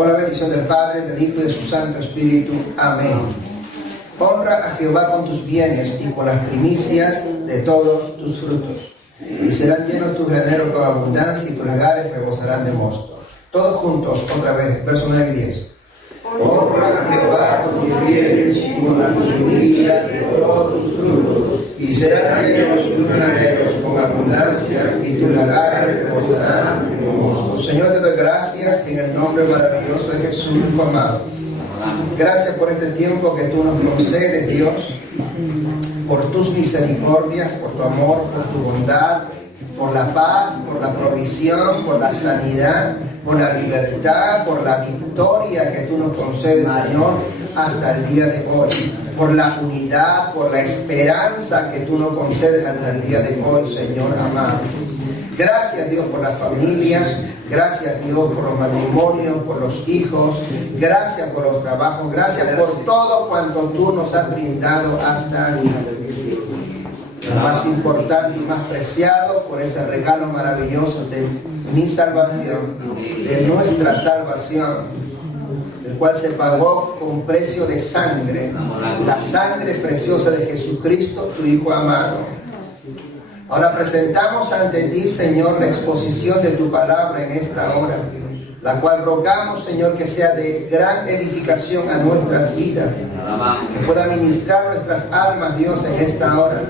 Con la bendición del Padre, del Hijo y de su Santo Espíritu. Amén. Honra a Jehová con tus bienes y con las primicias de todos tus frutos. Y serán llenos tus graneros con abundancia y tus lagares rebosarán de mosto. Todos juntos, otra vez, versos 9 y 10. Honra a Jehová con tus bienes y con las primicias de todos tus frutos. Y serán llenos tus graneros con abundancia y tus lagares rebosarán de mosto. Señor, te doy gracias en el nombre maravilloso de Jesús, Hijo amado. Gracias por este tiempo que tú nos concedes, Dios, por tus misericordias, por tu amor, por tu bondad, por la paz, por la provisión, por la sanidad, por la libertad, por la victoria que tú nos concedes, Señor, hasta el día de hoy, por la unidad, por la esperanza que tú nos concedes hasta el día de hoy, Señor amado. Gracias, Dios, por las familias. Gracias, Dios, por los matrimonios, por los hijos. Gracias por los trabajos. Gracias por todo cuanto tú nos has brindado hasta aquí. Lo más importante y más preciado, por ese regalo maravilloso de mi salvación, de nuestra salvación, el cual se pagó con precio de sangre, la sangre preciosa de Jesucristo, tu Hijo amado. Ahora presentamos ante ti, Señor, la exposición de tu palabra en esta hora, la cual rogamos, Señor, que sea de gran edificación a nuestras vidas, que pueda ministrar nuestras almas, Dios, en esta hora,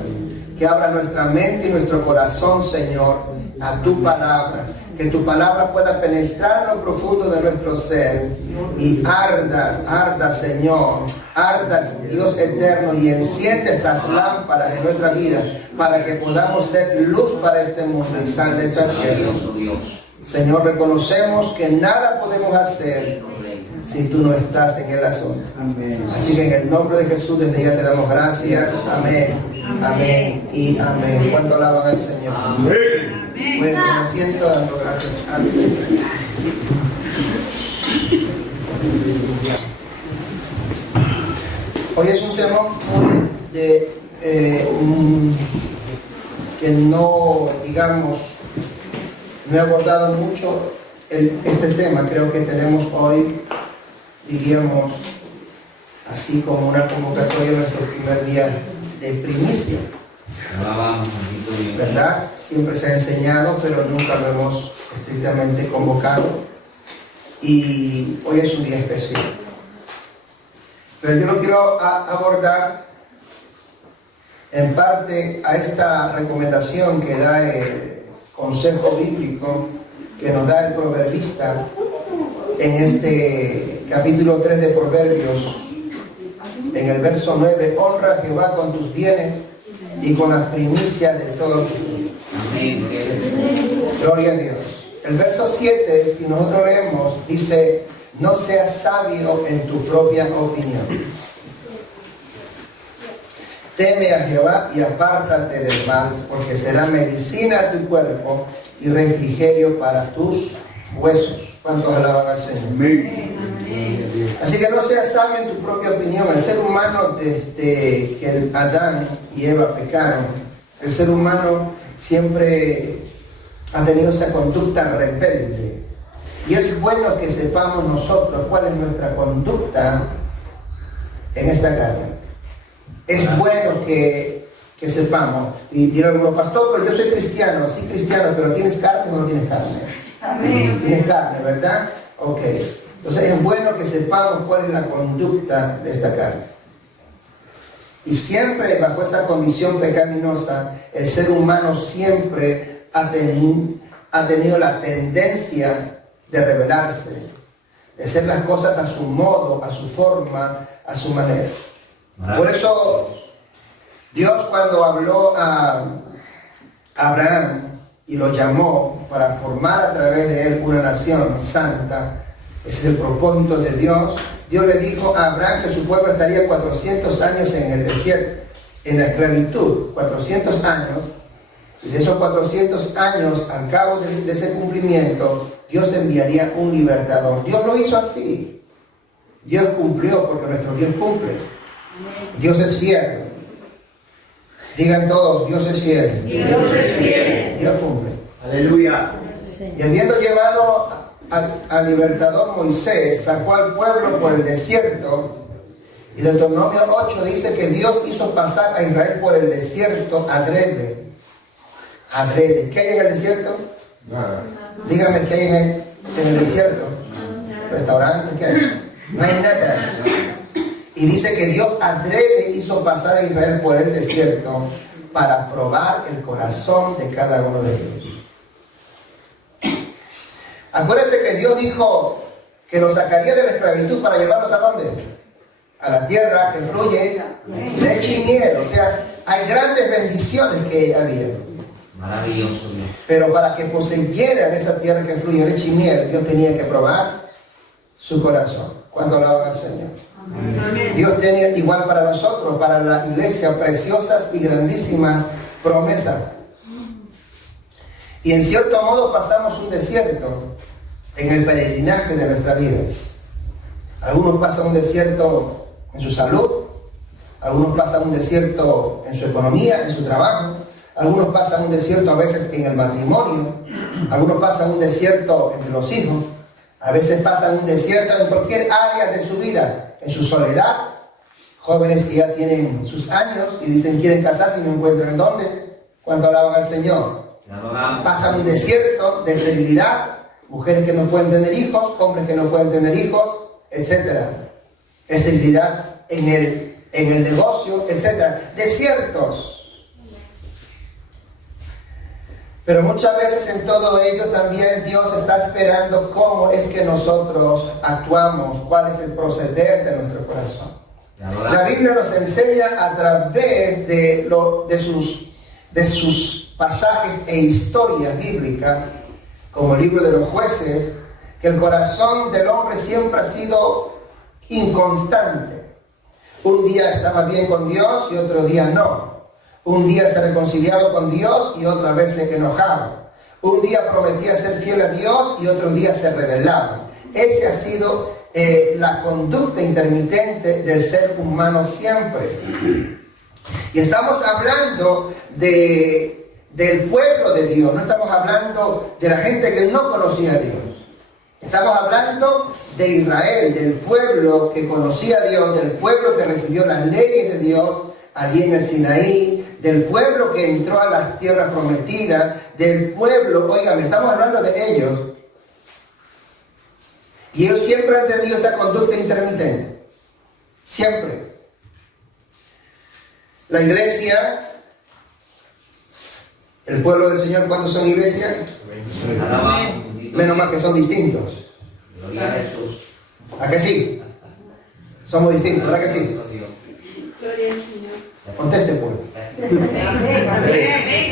que abra nuestra mente y nuestro corazón, Señor, a tu palabra, que tu palabra pueda penetrar en lo profundo de nuestro ser y arda, Señor, arda, Dios eterno, y enciende estas lámparas en nuestra vida para que podamos ser luz para este mundo y sal de esta tierra. Señor, reconocemos que nada podemos hacer si tú no estás en el asunto. Así que en el nombre de Jesús desde ya te damos gracias. Amén, amén y amén. ¿Cuánto alaban al Señor? Amén. Bueno, me siento dando gracias al Señor. Hoy es un tema que no, digamos, no he abordado mucho este tema. Creo que tenemos hoy, diríamos, así como una convocatoria, nuestro primer día de primicia. ¿Verdad? Siempre se ha enseñado, pero nunca lo hemos estrictamente convocado. Y hoy es un día especial. Pero yo lo quiero abordar en parte a esta recomendación que da el consejo bíblico que nos da el proverbista en este capítulo 3 de Proverbios, en el verso 9: honra a Jehová con tus bienes y con las primicias de todo tu fruto. Amén. Gloria a Dios. El verso 7, si nosotros leemos, dice: no seas sabio en tu propia opinión. Teme a Jehová y apártate del mal, porque será medicina a tu cuerpo y refrigerio para tus huesos. ¿Cuántos alaban al Señor? Amén. Así que no seas sabio en tu propia opinión. El ser humano, desde que Adán y Eva pecaron, el ser humano siempre ha tenido esa conducta rebelde. Y es bueno que sepamos nosotros cuál es nuestra conducta en esta carne. Es bueno que sepamos. Y dirán algunos: pastor, pero yo soy cristiano. Sí, cristiano, pero ¿tienes carne o no tienes carne? Amén. Tienes carne, ¿verdad? Ok. Entonces es bueno que sepamos cuál es la conducta de esta carne. Y siempre bajo esa condición pecaminosa, el ser humano siempre ha tenido la tendencia de rebelarse, de hacer las cosas a su modo, a su forma, a su manera. Por eso Dios, cuando habló a Abraham y lo llamó para formar a través de él una nación santa, ese es el propósito de Dios. Dios le dijo a Abraham que su pueblo estaría 400 años en el desierto, en la esclavitud, 400 años. Y de esos 400 años, al cabo de ese cumplimiento, Dios enviaría un libertador. Dios lo hizo así. Dios cumplió, porque nuestro Dios cumple. Dios es fiel. Digan todos: Dios es fiel. Dios es fiel. Dios cumple. Aleluya. Y habiendo llevado al libertador Moisés sacó al pueblo por el desierto, y Deuteronomio 8 dice que Dios hizo pasar a Israel por el desierto adrede. Adrede. ¿Qué hay en el desierto? Nada. Dígame qué hay en el desierto. ¿Restaurante? ¿Qué hay? No hay nada. Y dice que Dios adrede hizo pasar a Israel por el desierto para probar el corazón de cada uno de ellos. Acuérdense que Dios dijo que los sacaría de la esclavitud para llevarlos ¿a dónde? A la tierra que fluye leche y miel. O sea, hay grandes bendiciones que había. Maravilloso Dios. Pero para que poseyeran esa tierra que fluye leche y miel, Dios tenía que probar su corazón. Cuando alaban al Señor. Amén. Dios tenía igual para nosotros, para la iglesia, preciosas y grandísimas promesas. Y en cierto modo pasamos un desierto en el peregrinaje de nuestra vida. Algunos pasan un desierto en su salud, algunos pasan un desierto en su economía, en su trabajo, algunos pasan un desierto a veces en el matrimonio, algunos pasan un desierto entre los hijos, a veces pasan un desierto en cualquier área de su vida, en su soledad, jóvenes que ya tienen sus años y dicen quieren casarse y no encuentran en dónde, cuando alaban al Señor. Pasan un desierto de esterilidad, mujeres que no pueden tener hijos, hombres que no pueden tener hijos, etc. Esterilidad en el negocio, etc. Desiertos. Pero muchas veces en todo ello también Dios está esperando cómo es que nosotros actuamos, cuál es el proceder de nuestro corazón. La Biblia nos enseña a través de sus pasajes e historias bíblicas, como el libro de los jueces, que el corazón del hombre siempre ha sido inconstante. Un día estaba bien con Dios y otro día no. Un día se reconciliaba con Dios y otra vez se enojaba. Un día prometía ser fiel a Dios y otro día se rebelaba. Esa ha sido la conducta intermitente del ser humano siempre. Y estamos hablando del pueblo de Dios, no estamos hablando de la gente que no conocía a Dios. Estamos hablando de Israel, del pueblo que conocía a Dios, del pueblo que recibió las leyes de Dios allí en el Sinaí, del pueblo que entró a las tierras prometidas, del pueblo, oigan, estamos hablando de ellos. Y ellos siempre han tenido esta conducta intermitente. Siempre. La iglesia, el pueblo del Señor, ¿cuántos son iglesia? Menos mal que son distintos. ¿A que sí? Somos distintos, ¿verdad que sí? Gloria al Señor. Conteste pues.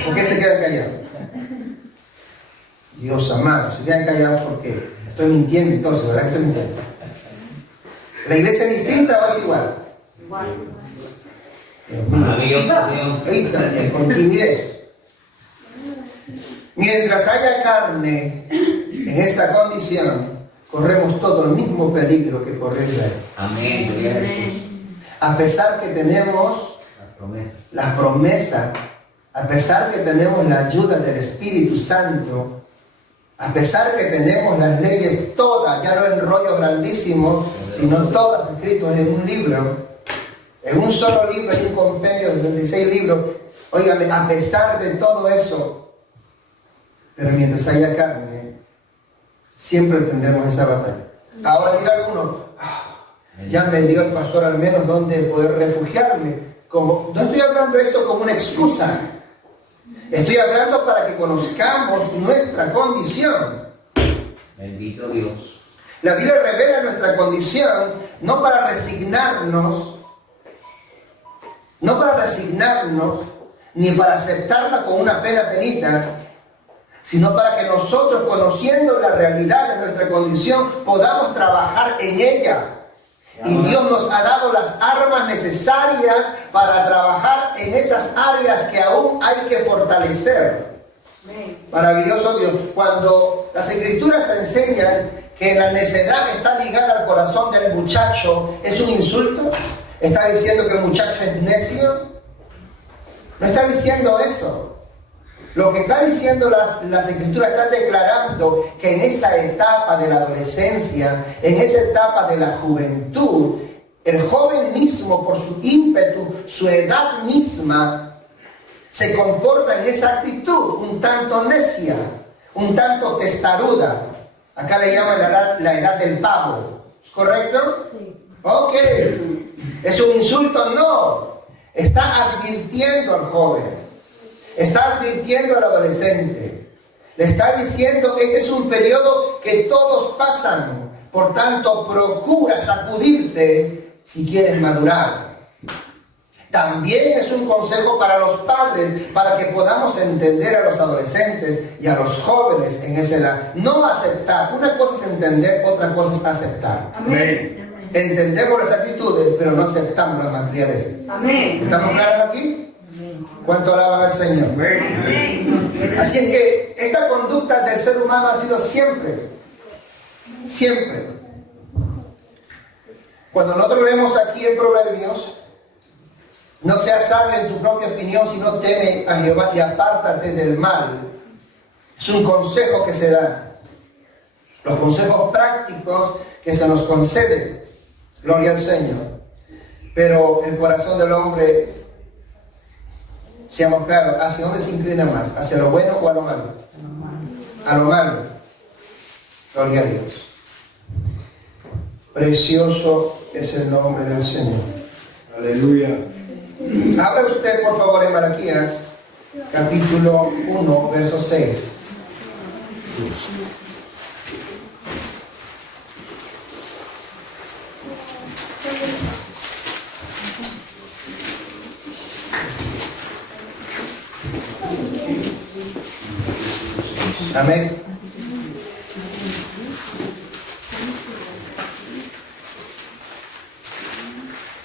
¿Por qué se quedan callados? Dios amado, se quedan callados porque estoy mintiendo entonces, ¿verdad que estoy mintiendo? ¿La iglesia es distinta o es igual? Igual. También, con timidez. Mientras haya carne en esta condición, corremos todo el mismo peligro que corrió Israel. Amén. A pesar que tenemos la promesa, a pesar que tenemos la ayuda del Espíritu Santo, a pesar que tenemos las leyes todas, ya no en rollos grandísimos, sino todas escritas en un libro, en un solo libro, hay un compendio de 66 libros. Óigame, a pesar de todo eso, pero mientras haya carne, siempre tendremos esa batalla. Ahora dirá alguno, ya me dio el pastor al menos donde poder refugiarme. No estoy hablando esto como una excusa. Estoy hablando para que conozcamos nuestra condición. Bendito Dios. La Biblia revela nuestra condición no para resignarnos, ni para aceptarla con una pena penita, sino para que nosotros, conociendo la realidad de nuestra condición, podamos trabajar en ella. Y Dios nos ha dado las armas necesarias para trabajar en esas áreas que aún hay que fortalecer. Maravilloso Dios. Cuando las Escrituras enseñan que la necedad está ligada al corazón del muchacho, ¿es un insulto? ¿Está diciendo que el muchacho es necio? No está diciendo eso. Lo que está diciendo las escrituras están declarando que en esa etapa de la adolescencia, en esa etapa de la juventud, el joven mismo, por su ímpetu, su edad misma, se comporta en esa actitud un tanto necia, un tanto testaruda. Acá le llaman la edad del pavo. ¿Es correcto? Sí. Ok. ¿Es un insulto? No. Está advirtiendo al joven. Está advirtiendo al adolescente. Le está diciendo que este es un periodo que todos pasan. Por tanto, procura sacudirte si quieres madurar. También es un consejo para los padres, para que podamos entender a los adolescentes y a los jóvenes en esa edad. No aceptar. Una cosa es entender, otra cosa es aceptar. Amén. Entendemos las actitudes, pero no aceptamos las materialidades. Amén. ¿Estamos claros aquí? ¿Cuánto alaban al Señor? Amén. Así es que esta conducta del ser humano ha sido siempre. Cuando nosotros leemos aquí en Proverbios, no seas sabio en tu propia opinión, sino teme a Jehová y apártate del mal. Es un consejo que se da. Los consejos prácticos que se nos conceden. Gloria al Señor. Pero el corazón del hombre, seamos claros, ¿hacia dónde se inclina más? ¿Hacia lo bueno o a lo malo? A lo malo. Gloria a Dios. Precioso es el nombre del Señor. Aleluya. Abra usted, por favor, en Malaquías, capítulo 1, verso 6. Amén.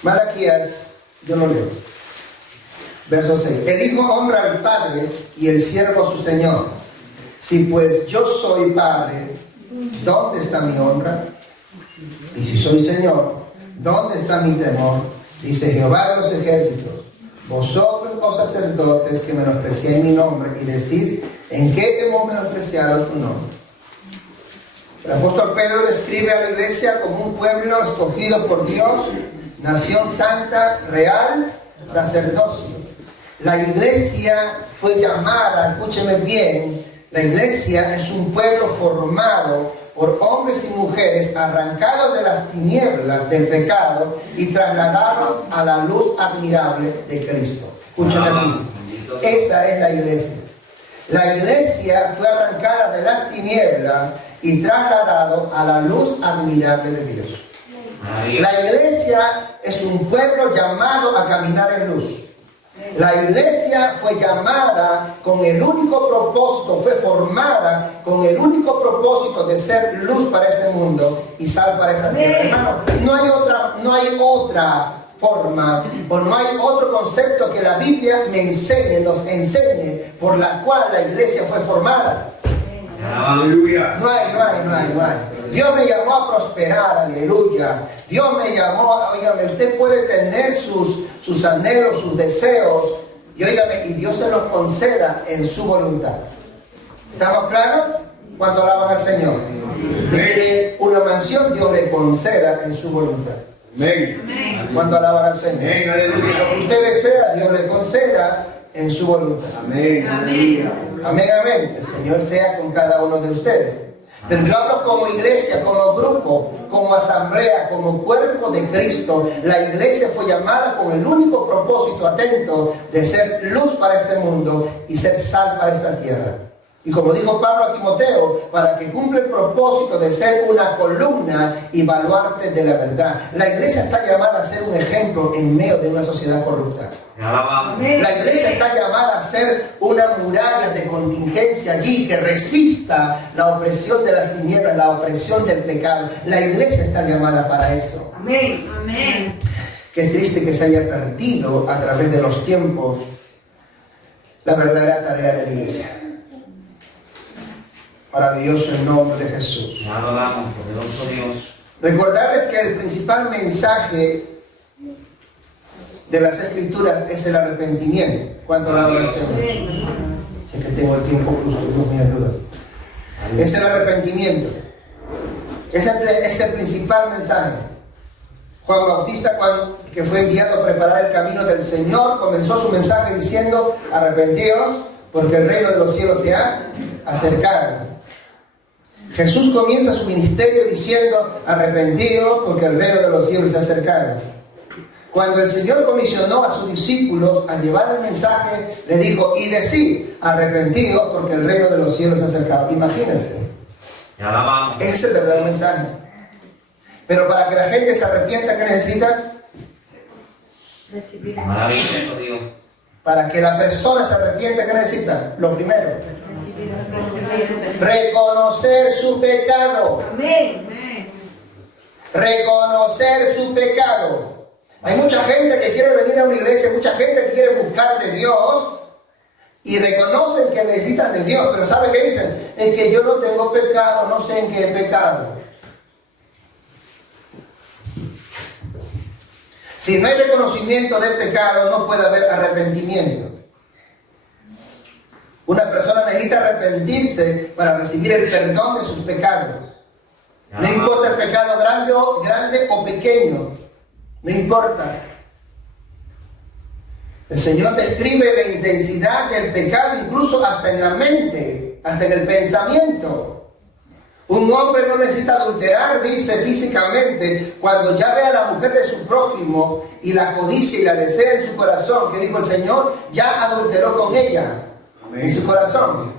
Malaquías, yo lo leo. Verso 6. El hijo honra al padre y el siervo a su señor. Si pues yo soy padre, ¿dónde está mi honra? Y si soy señor, ¿dónde está mi temor? Dice Jehová de los ejércitos. Vosotros, oh sacerdotes, que menospreciáis mi nombre y decís, ¿en qué hemos menospreciado tu nombre? El apóstol Pedro describe a la iglesia como un pueblo escogido por Dios, nación santa, real, sacerdocio. La iglesia fue llamada, escúcheme bien, la iglesia es un pueblo formado por hombres y mujeres arrancados de las tinieblas del pecado y trasladados a la luz admirable de Cristo. Escúchame aquí, esa es la iglesia. La iglesia fue arrancada de las tinieblas y trasladado a la luz admirable de Dios. La iglesia es un pueblo llamado a caminar en luz. La iglesia fue llamada con el único propósito, fue formada con el único propósito de ser luz para este mundo y sal para esta tierra. Hermano, no hay otra forma o no hay otro concepto que la Biblia nos enseñe por la cual la iglesia fue formada. Aleluya. No hay. Dios me llamó a prosperar, aleluya. Dios me llamó, óigame, usted puede tener sus anhelos, sus deseos, y óigame, y Dios se los conceda en su voluntad. ¿Estamos claros? Cuando alaban al Señor. Usted quiere una mansión, Dios le conceda en su voluntad. Amén. Cuando alaban al Señor. Amén. Aleluya. Lo que usted desea, Dios le conceda en su voluntad. Amén. Aleluya. Amén, amén. El Señor sea con cada uno de ustedes. Pero yo hablo como iglesia, como grupo, como asamblea, como cuerpo de Cristo. La iglesia fue llamada con el único propósito atento de ser luz para este mundo y ser sal para esta tierra. Y como dijo Pablo a Timoteo, para que cumpla el propósito de ser una columna y baluarte de la verdad. La iglesia está llamada a ser un ejemplo en medio de una sociedad corrupta. La iglesia está llamada a ser una muralla de contingencia allí que resista la opresión de las tinieblas, la opresión del pecado. La iglesia está llamada para eso. Amén. Amén. Qué triste que se haya perdido a través de los tiempos la verdadera tarea de la iglesia. Maravilloso el nombre de Jesús. Poderoso Dios. Recordarles que el principal mensaje de las Escrituras es el arrepentimiento. ¿Cuánto la habla el Señor? Así que tengo el tiempo justo, Dios me ayuda. Es el arrepentimiento. Es el principal mensaje. Juan Bautista, que fue enviado a preparar el camino del Señor, comenzó su mensaje diciendo: arrepentíos, porque el reino de los cielos se ha acercado. Jesús comienza su ministerio diciendo: arrepentíos, porque el reino de los cielos se ha acercado. Cuando el Señor comisionó a sus discípulos a llevar el mensaje, le dijo: y decid, arrepentíos, porque el reino de los cielos se ha acercado. Imagínense. Ese es el verdadero mensaje. Pero para que la gente se arrepienta, ¿qué necesita? Recibir. Maravilloso Dios. Para que la persona se arrepienta, ¿qué necesita? Lo primero, Recibir. reconocer su pecado. Amén. Reconocer su pecado. Hay mucha gente que quiere venir a una iglesia, mucha gente que quiere buscar de Dios y reconocen que necesitan de Dios, pero ¿sabe qué dicen? Es que yo no tengo pecado, no sé en qué he pecado. Si no hay reconocimiento del pecado, no puede haber arrepentimiento. Una persona necesita arrepentirse para recibir el perdón de sus pecados. No importa el pecado grande o pequeño, no importa. El Señor describe la intensidad del pecado incluso hasta en la mente, hasta en el pensamiento. Un hombre no necesita adulterar, dice, físicamente, cuando ya ve a la mujer de su prójimo y la codicia y la desea en su corazón, que dijo el Señor, ya adulteró con ella. Amén. En su corazón.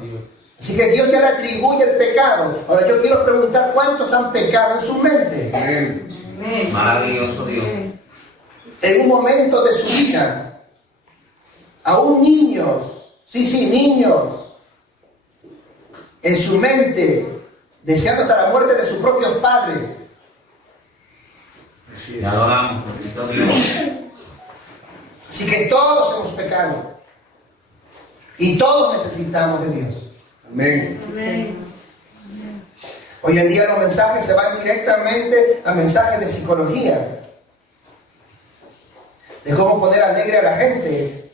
Así que Dios ya le atribuye el pecado. Ahora yo quiero preguntar, ¿cuántos han pecado en su mente? Amén. Maravilloso Dios. En un momento de su vida, aún niños, niños, en su mente, deseando hasta la muerte de sus propios padres. Te adoramos, Dios. Así que todos hemos pecado. Y todos necesitamos de Dios. Amén. Amén. Hoy en día los mensajes se van directamente a mensajes de psicología. De cómo poner alegre a la gente.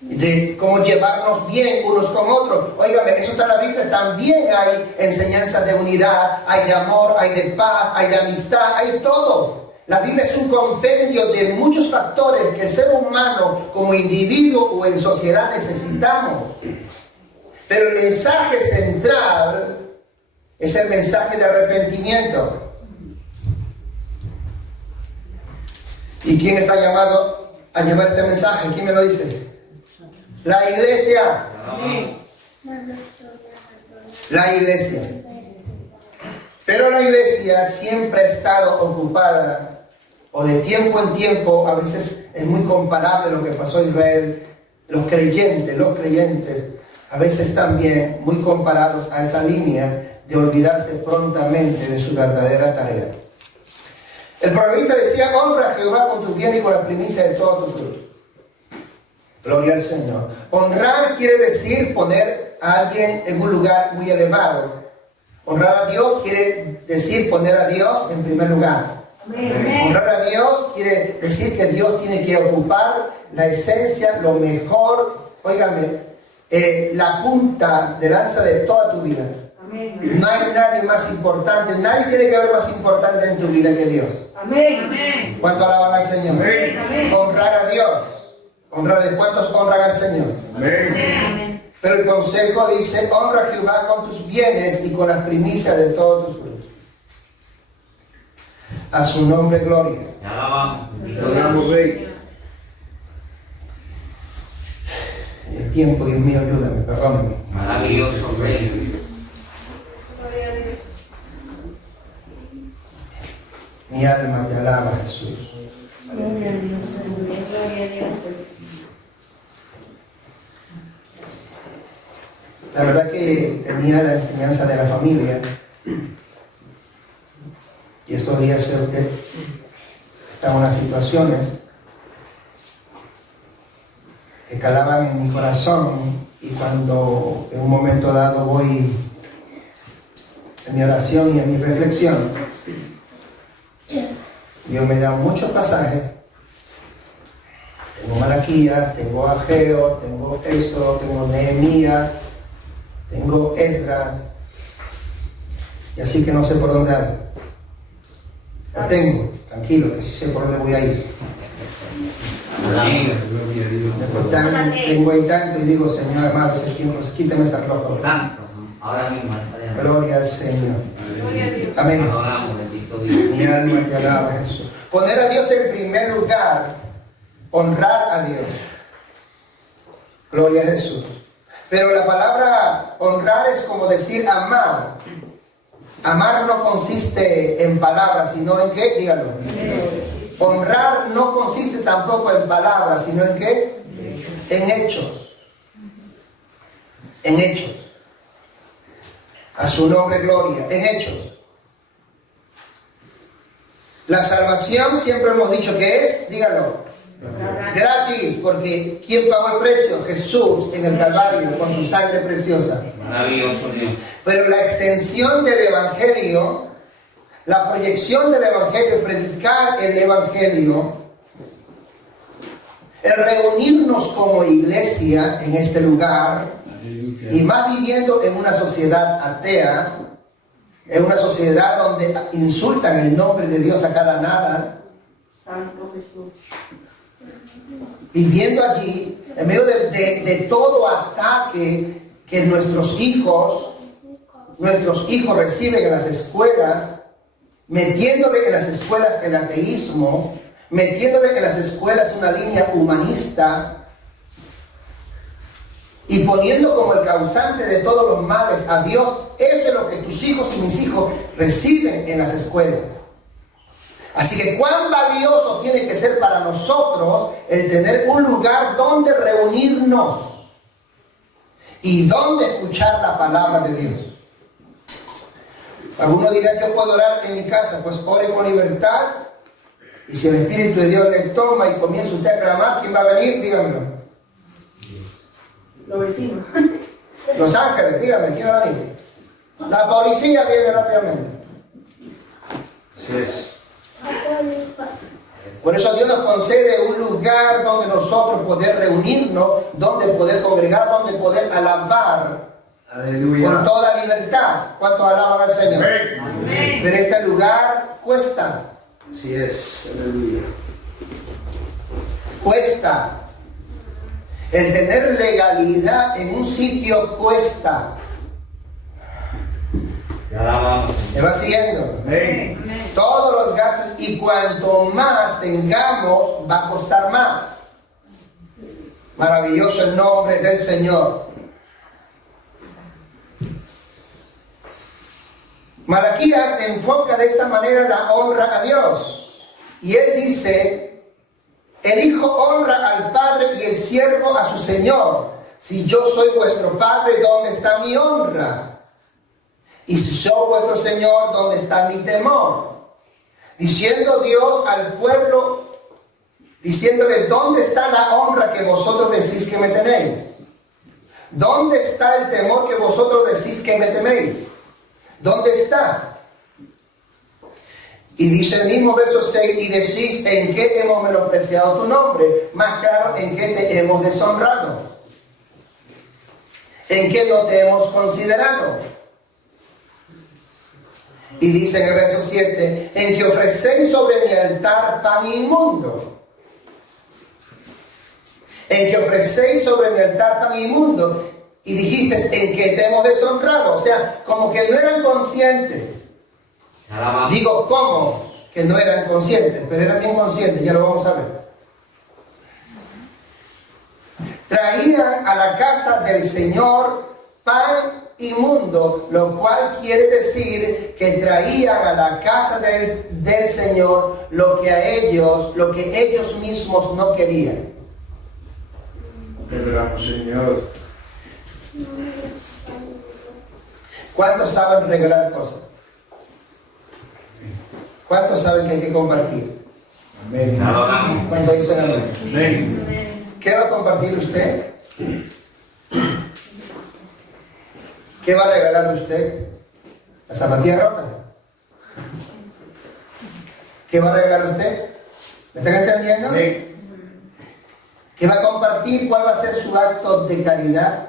De cómo llevarnos bien unos con otros. Óigame, eso está en la Biblia. También hay enseñanzas de unidad, hay de amor, hay de paz, hay de amistad, hay todo. La Biblia es un compendio de muchos factores que el ser humano como individuo o en sociedad necesitamos. Pero el mensaje central es el mensaje de arrepentimiento. ¿Y quién está llamado a llevar este mensaje? ¿Quién me lo dice? La iglesia. La iglesia. Pero la iglesia siempre ha estado ocupada, o de tiempo en tiempo, a veces es muy comparable lo que pasó en Israel, los creyentes, a veces también muy comparados a esa línea de olvidarse prontamente de su verdadera tarea. El proverbista decía: honra a Jehová con tus bienes y con la primicia de todos tus frutos. Gloria al Señor. Honrar quiere decir poner a alguien en un lugar muy elevado. Honrar a Dios quiere decir poner a Dios en primer lugar. Amén. Honrar a Dios quiere decir que Dios tiene que ocupar la esencia, lo mejor, óigame, la punta de lanza de toda tu vida. Amén. No hay nadie más importante, nadie tiene que haber más importante en tu vida que Dios. Amén. ¿Cuánto alaban al Señor? Amén. Honrar a Dios. Honrar de cuántos honran al Señor. Amén. Pero el consejo dice: honra a Jehová con tus bienes y con las primicias de todos tus frutos. A su nombre gloria. Te alabamos. Te adoramos, Rey. El tiempo, Dios mío, ayúdame, perdóname. Maravilloso Rey. Gloria a Dios. Mi alma te alaba, Jesús. Gloria a Dios. Gloria a Dios. La verdad que tenía la enseñanza de la familia. Y estos días estaban unas situaciones que calaban en mi corazón, y cuando en un momento dado voy en mi oración y en mi reflexión, Dios me da muchos pasajes en un Malaquías, tengo Ageo, tengo Éxodo, tengo Nehemías, tengo Esdras, y así que no sé por dónde ando. Lo tengo, tranquilo, que sí sé por dónde voy a ir. Amén. Después tengo ahí tanto y digo, Señor amado, ese tiempo, quítame esa ropa. Santo. Ahora mismo estaría. Gloria al Señor. Gloria a Dios. Amén. Adoramos, bendito Dios. Mi alma te alaba, Jesús. Poner a Dios en primer lugar, honrar a Dios. Gloria a Jesús. Pero la palabra honrar es como decir amar. Amar no consiste en palabras, sino en qué, dígalo. Honrar no consiste tampoco en palabras, sino en qué, en hechos. En hechos. A su nombre gloria, en hechos. La salvación siempre hemos dicho que es, dígalo, gratis, porque ¿quién pagó el precio? Jesús en el Calvario con su sangre preciosa. Maravilloso Dios. Pero la extensión del Evangelio, la proyección del Evangelio, predicar el Evangelio, el reunirnos como iglesia en este lugar, y más viviendo en una sociedad atea, en una sociedad donde insultan el nombre de Dios a cada nada, Santo Jesús. viviendo allí, en medio de todo ataque que nuestros hijos reciben en las escuelas, metiéndole en las escuelas el ateísmo, metiéndole en las escuelas una línea humanista, y poniendo como el causante de todos los males a Dios. Eso es lo que tus hijos y mis hijos reciben en las escuelas. Así que cuán valioso tiene que ser para nosotros el tener un lugar donde reunirnos y donde escuchar la palabra de Dios. Alguno dirá, yo puedo orar en mi casa. Pues ore con libertad, y si el Espíritu de Dios le toma y comienza usted a clamar, ¿quién va a venir? Dígamelo. Los vecinos. Los ángeles, dígame, ¿quién va a venir? La policía viene rápidamente. Así es. Por eso Dios nos concede un lugar donde nosotros poder reunirnos, donde poder congregar, donde poder alabar con Aleluya. toda libertad. ¿Cuántos alaban al Señor? Amén. Pero este lugar cuesta, Así es. Aleluya. cuesta. El tener legalidad en un sitio cuesta. Te alabamos. ¿Me va siguiendo? Amén. Todos los gastos, y cuanto más tengamos, va a costar más. Maravilloso el nombre del Señor. Malaquías enfoca de esta manera la honra a Dios. Y él dice, el hijo honra al padre y el siervo a su señor. Si yo soy vuestro padre, ¿dónde está mi honra? Y si soy vuestro señor, ¿dónde está mi temor? Diciendo Dios al pueblo, diciéndole, ¿dónde está la honra que vosotros decís que me tenéis? ¿Dónde está el temor que vosotros decís que me teméis? ¿Dónde está? Y dice el mismo verso 6, y decís, ¿en qué hemos menospreciado tu nombre? Más claro, ¿en qué te hemos deshonrado? ¿En qué no te hemos considerado? Y dice en el verso 7, en que ofrecéis sobre mi altar pan inmundo. En que ofrecéis sobre mi altar pan inmundo. Y dijiste, en que te hemos deshonrado. O sea, como que no eran conscientes. Te alabamos. Digo, ¿cómo? Que no eran conscientes, pero eran bien conscientes, ya lo vamos a ver. Traían a la casa del Señor pan inmundo, lo cual quiere decir que traían a la casa del Señor lo que ellos mismos no querían. Perdonamos, Señor. ¿Cuántos saben regalar cosas? ¿Cuántos saben que hay que compartir? Amén. Te adoramos. ¿Cuántos dicen amén? Amén. ¿Qué va a compartir usted? ¿Qué va a regalar usted? ¿La zapatilla rota? ¿Qué va a regalar usted? ¿Me están entendiendo? Amén. que va a compartir cuál va a ser su acto de caridad,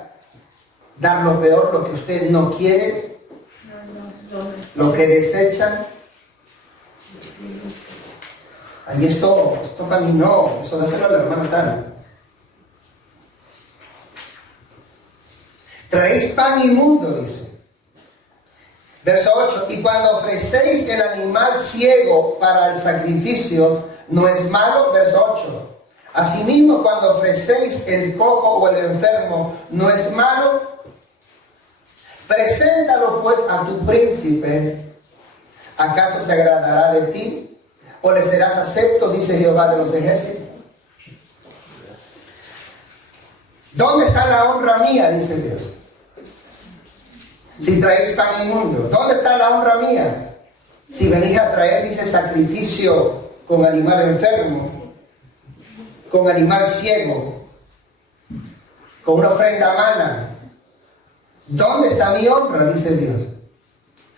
dar lo peor, lo que usted no quiere, lo que desecha. Ay, esto para mí no, eso dáselo a la hermana tal. Traéis pan inmundo, dice. Verso 8, y cuando ofrecéis el animal ciego para el sacrificio, ¿no es malo? Verso 8. Asimismo, cuando ofrecéis el cojo o el enfermo, ¿no es malo? Preséntalo pues a tu príncipe. ¿Acaso se agradará de ti? ¿O le serás acepto? Dice Jehová de los ejércitos. ¿Dónde está la honra mía? Dice Dios. Si traéis pan inmundo, ¿dónde está la honra mía? Si venís a traer, dice, sacrificio con animal enfermo, con animal ciego, con una ofrenda humana, ¿dónde está mi honra? Dice Dios.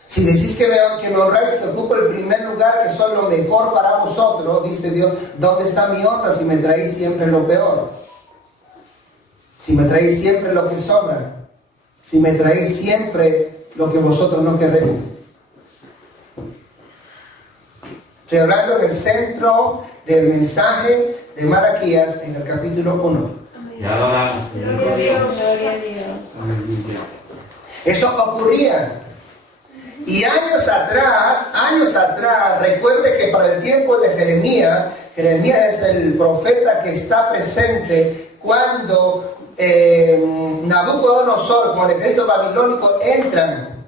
Si decís que me honráis, que ocupo el primer lugar, que soy lo mejor para vosotros, dice Dios, ¿dónde está mi honra si me traéis siempre lo peor? Si me traéis siempre lo que sobra, si me traéis siempre lo que vosotros no queréis. Estoy hablando del centro del mensaje de Malaquías en el capítulo 1. Te adoramos, bendito Dios. Gloria a Dios. Aleluya. Esto ocurría. Y años atrás, recuerde que para el tiempo de Jeremías es el profeta que está presente cuando Nabucodonosor con el ejército babilónico entran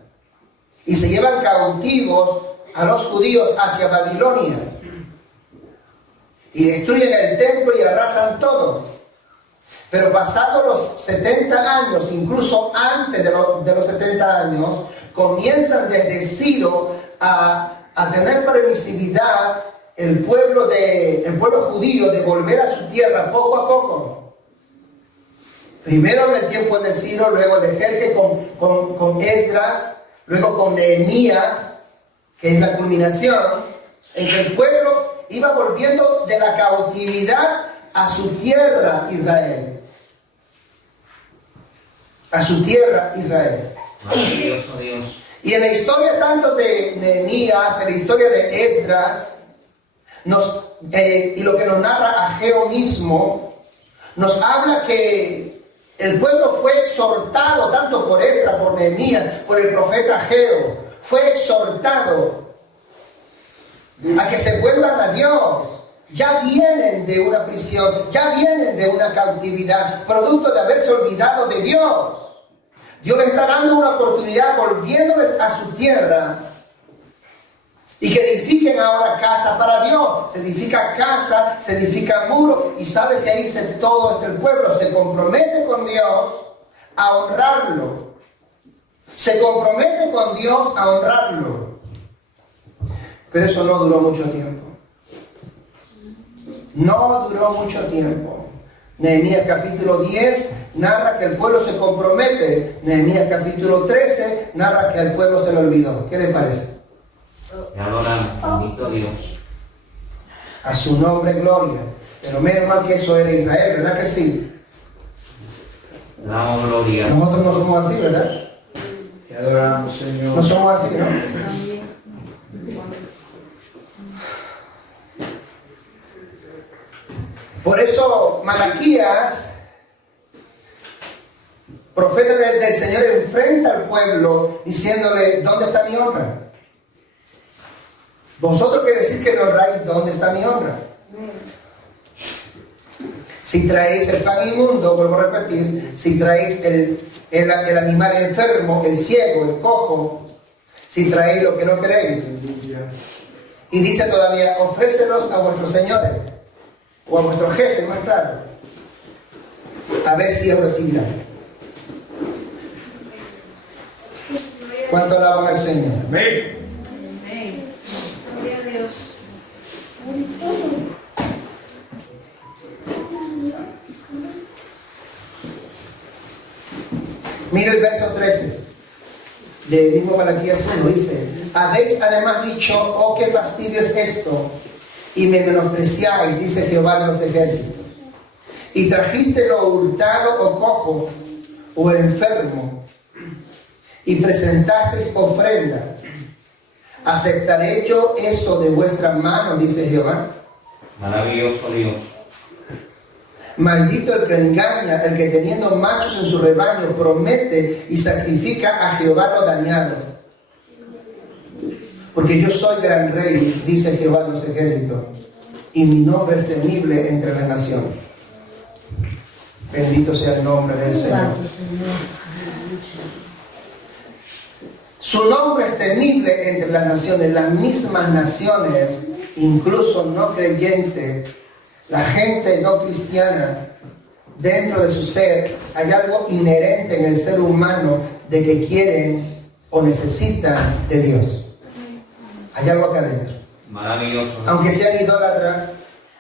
y se llevan cautivos a los judíos hacia Babilonia y destruyen el templo y arrasan todo. Pero pasados los 70 años, incluso antes de los 70 años, comienzan desde Ciro a tener permisividad el pueblo judío de volver a su tierra poco a poco. Primero en el tiempo de Ciro, luego de Jerjes con Esdras, luego con Nehemías, que es la culminación, en que el pueblo iba volviendo de la cautividad a su tierra Israel. A su tierra Israel. Maravilloso Dios. Y en la historia tanto de Nehemías, en la historia de Esdras, y lo que nos narra Ageo mismo, nos habla que el pueblo fue exhortado, tanto por Esdras, por Nehemías, por el profeta Ageo, fue exhortado a que se vuelvan a Dios. Ya vienen de una prisión, ya vienen de una cautividad, producto de haberse olvidado de Dios. Dios les está dando una oportunidad, volviéndoles a su tierra, y que edifiquen ahora casa para Dios. Se edifica casa, se edifica muro, y sabe que ahí dice todo el pueblo se compromete con Dios a honrarlo. Se compromete con Dios a honrarlo. Pero eso no duró mucho tiempo. No duró mucho tiempo. Nehemías capítulo 10 narra que el pueblo se compromete. Nehemías capítulo 13 narra que al pueblo se le olvidó. ¿Qué le parece? Te adoramos, bendito Dios. A su nombre gloria. Pero menos mal que eso era Israel, ¿verdad que sí? Te damos gloria. Nosotros no somos así, ¿verdad? Te adoramos, Señor. No somos así, ¿no? Por eso Malaquías, profeta del Señor, enfrenta al pueblo diciéndole, ¿dónde está mi honra? Vosotros que decís que me honráis, ¿dónde está mi honra? Si traéis el pan inmundo, vuelvo a repetir, si traéis el animal enfermo, el ciego, el cojo, si traéis lo que no queréis. Y dice todavía, ofrécelos a vuestros señores, o a vuestro jefe, más claro, a ver si os recibirán. ¿Cuánto alaban al Señor? Amén. Amén. Gloria a Dios. Mira el verso 13 del mismo Malaquías 1, dice, habéis además dicho, oh qué fastidio es esto, y me menospreciáis, dice Jehová de los ejércitos. y trajiste lo hurtado o cojo o enfermo, y presentasteis ofrenda, ¿aceptaré yo eso de vuestra mano? Dice Jehová. Maravilloso Dios. Maldito el que engaña, el que teniendo machos en su rebaño promete y sacrifica a Jehová lo dañado. Porque yo soy gran rey, dice Jehová de los ejércitos, y mi nombre es temible entre las naciones. Bendito sea el nombre del Señor. Su nombre es temible entre las naciones, las mismas naciones, incluso no creyentes, la gente no cristiana, dentro de su ser, hay algo inherente en el ser humano de que quieren o necesitan de Dios. Hay algo acá adentro. Maravilloso. Aunque sean idólatras,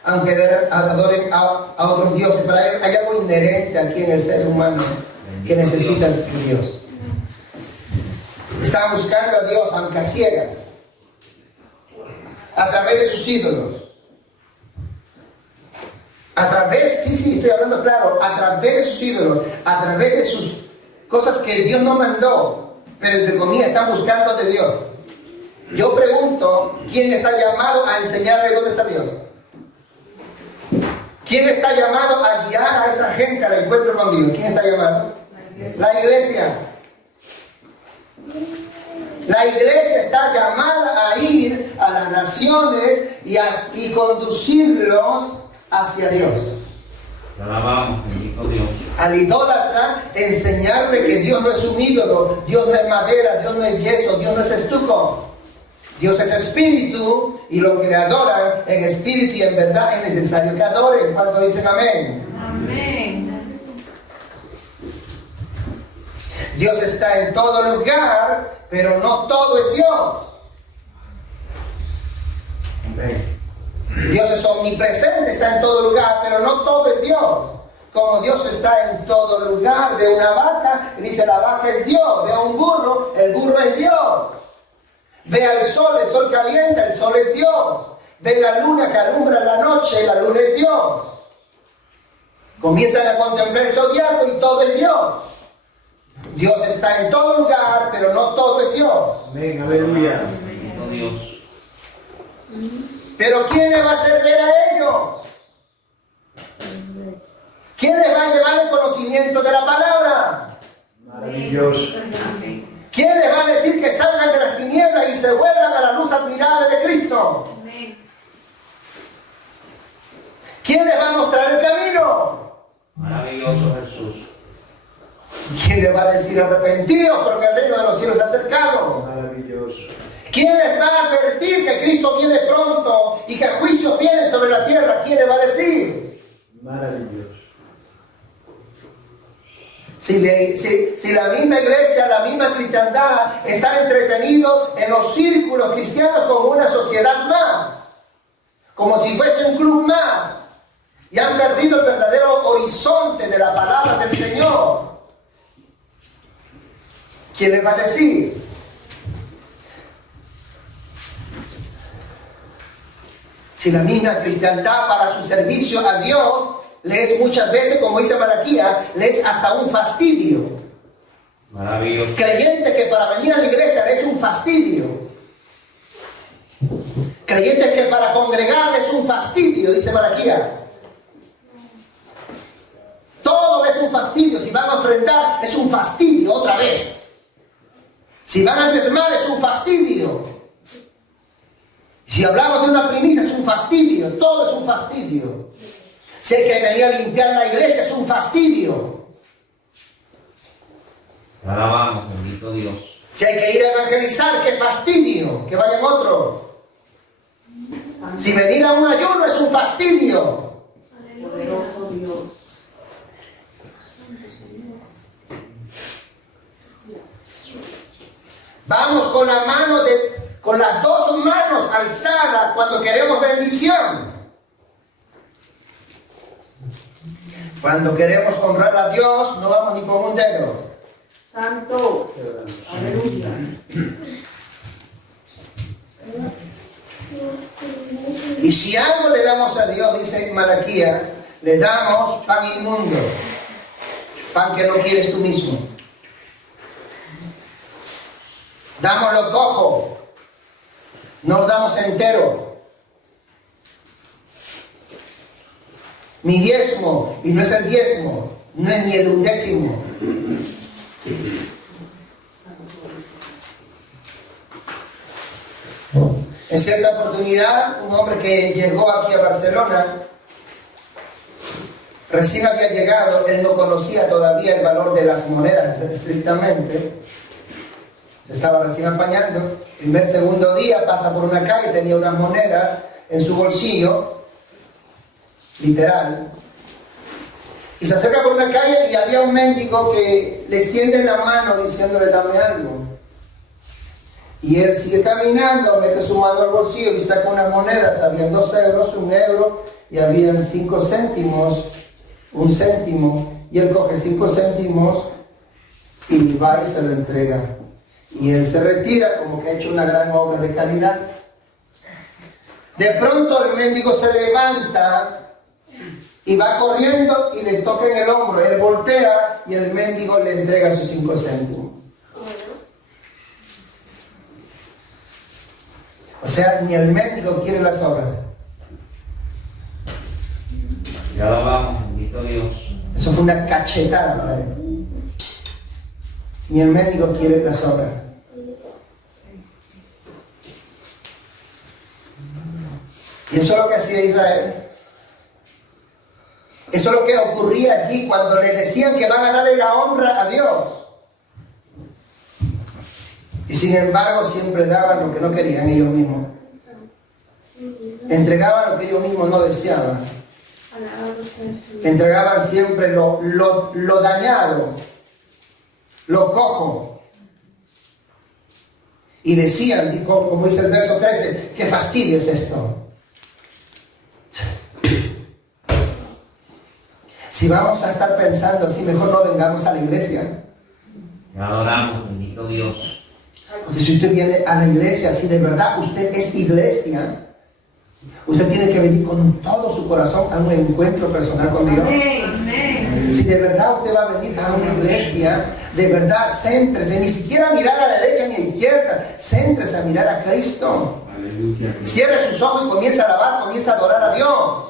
aunque adoren a otros dioses, pero hay algo inherente aquí en el ser humano que necesita de Dios. Están buscando a Dios aunque a ciegas, a través de sus ídolos, a través, sí, estoy hablando claro, a través de sus ídolos, a través de sus cosas que Dios no mandó, pero entre comillas están buscando de Dios. Yo pregunto, ¿quién está llamado a enseñarle dónde está Dios? ¿Quién está llamado a guiar a esa gente al encuentro con Dios? ¿Quién está llamado? La iglesia. La iglesia está llamada a ir a las naciones y conducirlos hacia Dios. Te alabamos, bendito Dios. Al idólatra, enseñarle que Dios no es un ídolo, Dios no es madera, Dios no es yeso, Dios no es estuco. Dios es espíritu, y los que le adoran en espíritu y en verdad es necesario que adoren. ¿Cuántos dicen amén? Amén. Dios está en todo lugar, pero no todo es Dios. Amén. Dios es omnipresente, está en todo lugar, pero no todo es Dios. Como Dios está en todo lugar, ve una vaca y dice la vaca es Dios, ve a un burro, el burro es Dios. Ve al sol, el sol calienta, el sol es Dios. Ve la luna que alumbra la noche, la luna es Dios. Comienzan a contemplar el zodiaco y todo es Dios. Dios está en todo lugar, pero no todo es Dios. Amén, aleluya. Bendito Dios. Pero ¿quién les va a hacer ver a ellos? ¿Quién les va a llevar el conocimiento de la palabra? Maravilloso. ¿Quién les va a decir que salgan de las tinieblas y se vuelvan a la luz admirable de Cristo? ¿Quién les va a mostrar el camino? Maravilloso Jesús. ¿Quién les va a decir arrepentidos porque el reino de los cielos está cercano? Maravilloso. ¿Quién les va a advertir que Cristo viene pronto y que juicios vienen sobre la tierra? ¿Quién les va a decir? Maravilloso. Si la misma iglesia, la misma cristiandad está entretenido en los círculos cristianos como una sociedad más, como si fuese un club más, y han perdido el verdadero horizonte de la palabra del Señor, ¿quién les va a decir? Si la misma cristiandad para su servicio a Dios le es muchas veces, como dice Malaquías, le es hasta un fastidio. Maravilloso. Creyente que para venir a la iglesia le es un fastidio. Creyente que para congregar es un fastidio, dice Malaquías. Todo es un fastidio. Si van a ofrendar es un fastidio otra vez. Si van a diezmar es un fastidio. Si hablamos de una primicia es un fastidio. Todo es un fastidio. Si hay que venir a limpiar la iglesia es un fastidio. Te alabamos, bendito Dios. Si hay que ir a evangelizar, qué fastidio. Que vayan otros. Si venir a un ayuno es un fastidio. Poderoso Dios. Vamos con con las dos manos alzadas cuando queremos bendición. Cuando queremos honrar a Dios, no vamos ni con un dedo. Santo. Aleluya. Y si algo le damos a Dios, dice Malaquías, Le damos pan inmundo, pan que no quieres tú mismo. Damos lo cojo, no lo damos entero. Mi diezmo, y no es el diezmo, no es ni el undécimo. En cierta oportunidad, un hombre que llegó aquí a Barcelona, recién había llegado, él no conocía todavía el valor de las monedas estrictamente, se estaba recién apañando. Primer, segundo día pasa por una calle, tenía unas monedas en su bolsillo, literal, y se acerca por una calle y había un mendigo que le extiende la mano diciéndole dame algo. Y él sigue caminando, mete su mano al bolsillo y saca unas monedas, habían 2 euros, 1 euro, y habían 5 céntimos, 1 céntimo, y él coge 5 céntimos y va y se lo entrega. Y él se retira como que ha hecho una gran obra de caridad. De pronto el mendigo se levanta y va corriendo y le toca en el hombro, él voltea y el mendigo le entrega sus 5 céntimos. O sea, ni el mendigo quiere las obras. Te alabamos, bendito Dios. Eso fue una cachetada para él. Ni el mendigo quiere las obras. Y eso es lo que hacía Israel. Eso es lo que ocurría allí cuando le decían que van a darle la honra a Dios. Y sin embargo siempre daban lo que no querían ellos mismos. Entregaban lo que ellos mismos no deseaban. Entregaban siempre lo dañado, lo cojo. Y decían, dijo, como dice el verso 13, qué fastidio es esto. Si vamos a estar pensando así, mejor no vengamos a la iglesia. Te adoramos, bendito Dios. Porque si usted viene a la iglesia, si de verdad usted es iglesia, usted tiene que venir con todo su corazón a un encuentro personal con Dios. Amén. Si de verdad usted va a venir a una iglesia, de verdad, céntrese, ni siquiera mirar a la derecha ni a la izquierda, céntrese a mirar a Cristo. Aleluya. Cierre sus ojos y comienza a alabar, comienza a adorar a Dios.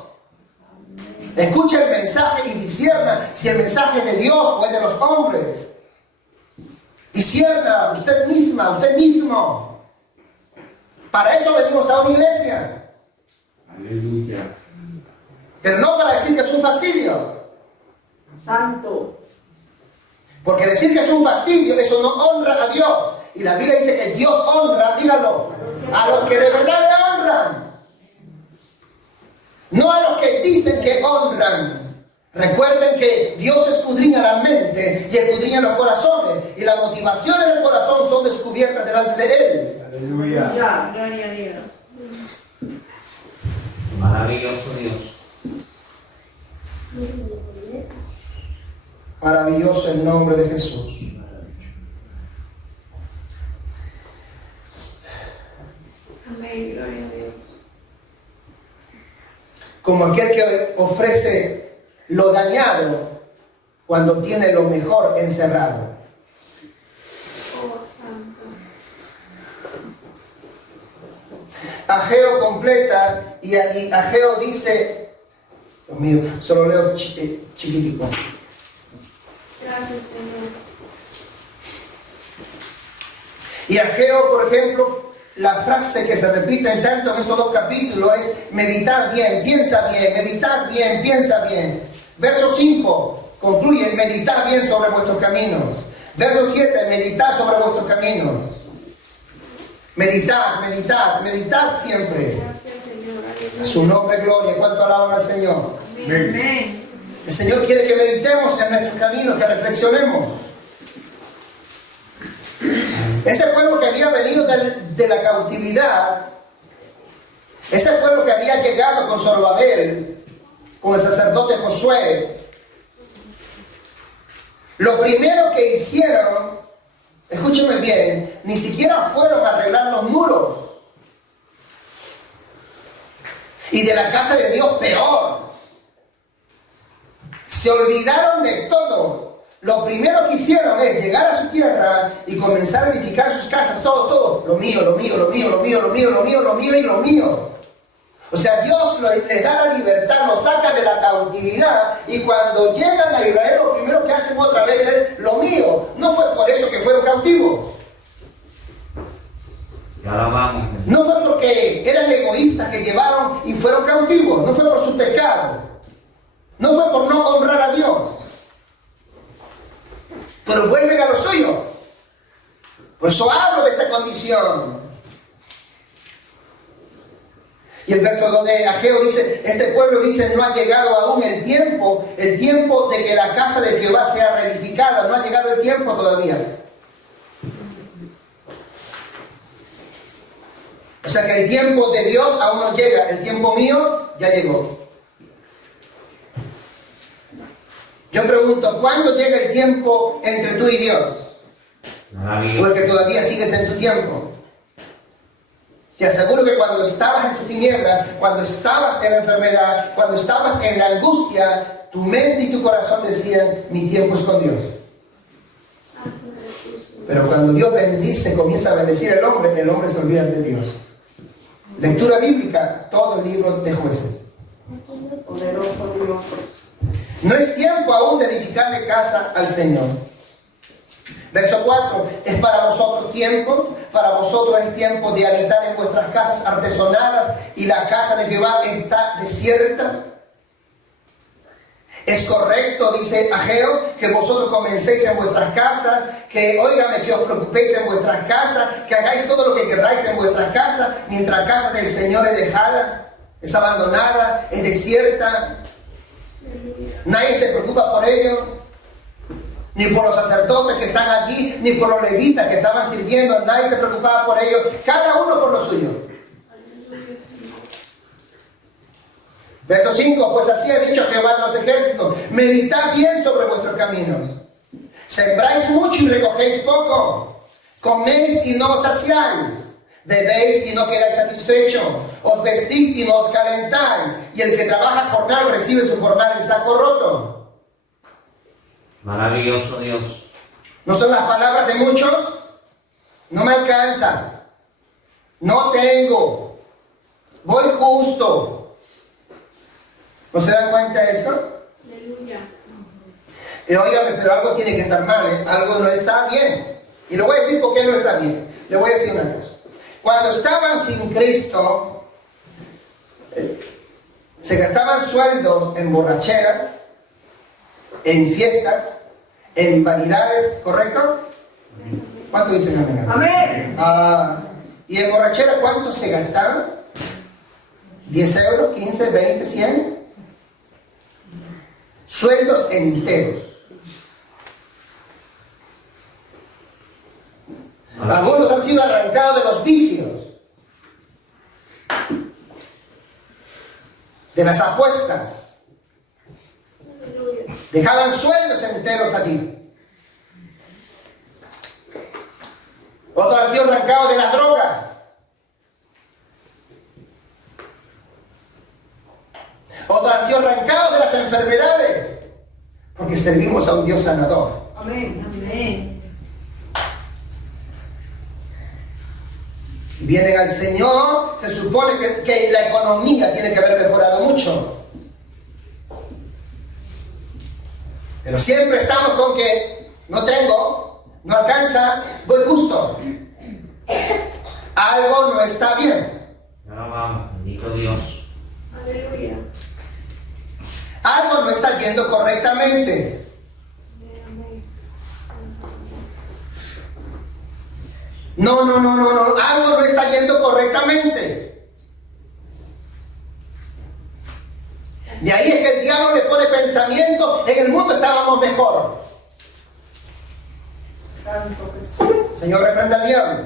Escucha el mensaje y discierna si el mensaje es de Dios o es de los hombres. Discierna usted misma, usted mismo. Para eso venimos a una iglesia. Aleluya. Pero no para decir que es un fastidio. Santo. Porque decir que es un fastidio, eso no honra a Dios. Y la Biblia dice que Dios honra, dígalo, a los que de verdad le honran. No a los que dicen que honran. Recuerden que Dios escudriña la mente y escudriña los corazones. Y las motivaciones del corazón son descubiertas delante de Él. Aleluya. Ya, gloria a Dios. Maravilloso Dios. Maravilloso el nombre de Jesús. Amén, gloria a Dios. Como aquel que ofrece lo dañado cuando tiene lo mejor encerrado. Oh, santo. Ageo completa y Ageo dice, Dios mío, solo leo chiquitico. Gracias, Señor. Y Ageo, por ejemplo, la frase que se repite tanto en estos 2 capítulos es meditar bien, piensa bien, meditar bien, piensa bien. Verso 5 concluye, meditar bien sobre vuestros caminos. Verso 7, meditar sobre vuestros caminos. Meditar, meditar, meditar siempre. Gracias, Señor. A su nombre, gloria. ¿Cuánto alaban al Señor? Amén. El Señor quiere que meditemos en nuestros caminos, que reflexionemos. Ese pueblo que había venido de la cautividad, ese pueblo que había llegado con Zorobabel, con el sacerdote Josué, lo primero que hicieron, escúchenme bien, ni siquiera fueron a arreglar los muros. Y de la casa de Dios peor. Se olvidaron de todo. Lo primero que hicieron es llegar a su tierra y comenzar a edificar sus casas, todo. Lo mío, lo mío, lo mío, lo mío, lo mío, lo mío, lo mío y lo mío. O sea, Dios les da la libertad, los saca de la cautividad, y cuando llegan a Israel lo primero que hacen otra vez es lo mío. No fue por eso que fueron cautivos. Te alabamos. No fue porque eran egoístas que llevaron y fueron cautivos. No fue por su pecado. No fue por no honrar a Dios. Pero vuelven a lo suyo. Por eso hablo de esta condición. Y el verso 2 de Ageo dice, este pueblo dice, no ha llegado aún el tiempo de que la casa de Jehová sea reedificada. No ha llegado el tiempo todavía. O sea que el tiempo de Dios aún no llega. El tiempo mío ya llegó. Yo pregunto, ¿cuándo llega el tiempo entre tú y Dios? Porque todavía sigues en tu tiempo. Te aseguro que cuando estabas en tus tinieblas, cuando estabas en la enfermedad, cuando estabas en la angustia, tu mente y tu corazón decían, mi tiempo es con Dios. Pero cuando Dios bendice, comienza a bendecir al hombre se olvida de Dios. Lectura bíblica, todo el libro de Jueces. Poderoso Dios. No es tiempo aún de edificarle casa al Señor. Verso 4, es para vosotros tiempo, para vosotros es tiempo de habitar en vuestras casas artesonadas y la casa de Jehová está desierta. Es correcto, dice Ageo, que vosotros comencéis en vuestras casas, que, óigame, que os preocupéis en vuestras casas, que hagáis todo lo que queráis en vuestras casas, mientras la casa del Señor es dejada, es abandonada, es desierta. Nadie se preocupa por ello. Ni por los sacerdotes que están allí, ni por los levitas que estaban sirviendo, nadie se preocupaba por ellos, cada uno por lo suyo. Verso 5, pues así ha dicho Jehová de los ejércitos, meditad bien sobre vuestros caminos. Sembráis mucho y recogéis poco. Coméis y no os saciáis. Bebéis y no quedáis satisfechos. Os vestid y no os calentáis. Y el que trabaja jornal recibe su jornal en saco roto. Maravilloso Dios. ¿No son las palabras de muchos? No me alcanza. No tengo. Voy justo. ¿No se dan cuenta de eso? Aleluya. Óigame, pero algo tiene que estar mal, ¿eh? Algo no está bien. Y le voy a decir por qué no está bien. Le voy a decir una cosa. Cuando estaban sin Cristo, se gastaban sueldos en borracheras, en fiestas, en vanidades, ¿correcto? ¿Cuánto dicen amén? Amén. ¿Y en borrachera cuánto se gastaban? ¿10 euros? ¿15? ¿20? ¿100? Sueldos enteros. Algunos han sido arrancados de los vicios, de las apuestas. Dejaban sueldos enteros allí. Otros han sido arrancados de las drogas. Otros han sido arrancados de las enfermedades. Porque servimos a un Dios sanador. Amén. Amén. Vienen al Señor, se supone que la economía tiene que haber mejorado mucho. Pero siempre estamos con que no tengo, no alcanza, voy justo. Algo no está bien. Alabamos, bendito Dios. Aleluya. Algo no está yendo correctamente. No, algo no está yendo correctamente. De ahí es que el diablo le pone pensamiento, en el mundo estábamos mejor. Señor, reprenda al diablo.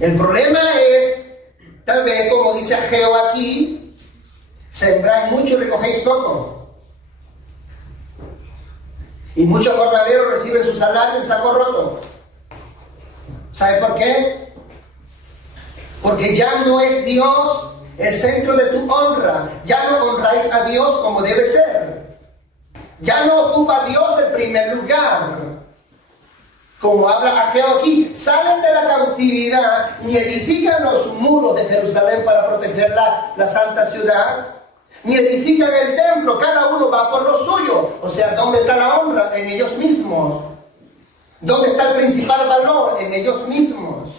El problema es, tal vez como dice Ageo aquí, sembráis mucho y recogéis poco. Y muchos jornaleros reciben su salario en saco roto. ¿Sabe por qué? Porque ya no es Dios el centro de tu honra. Ya no honráis a Dios como debe ser. Ya no ocupa Dios el primer lugar. Como habla Ageo aquí, salen de la cautividad ni edifican los muros de Jerusalén para proteger la santa ciudad, ni edifican el templo, cada uno va por lo suyo. O sea, ¿dónde está la honra? En ellos mismos. ¿Dónde está el principal valor? En ellos mismos.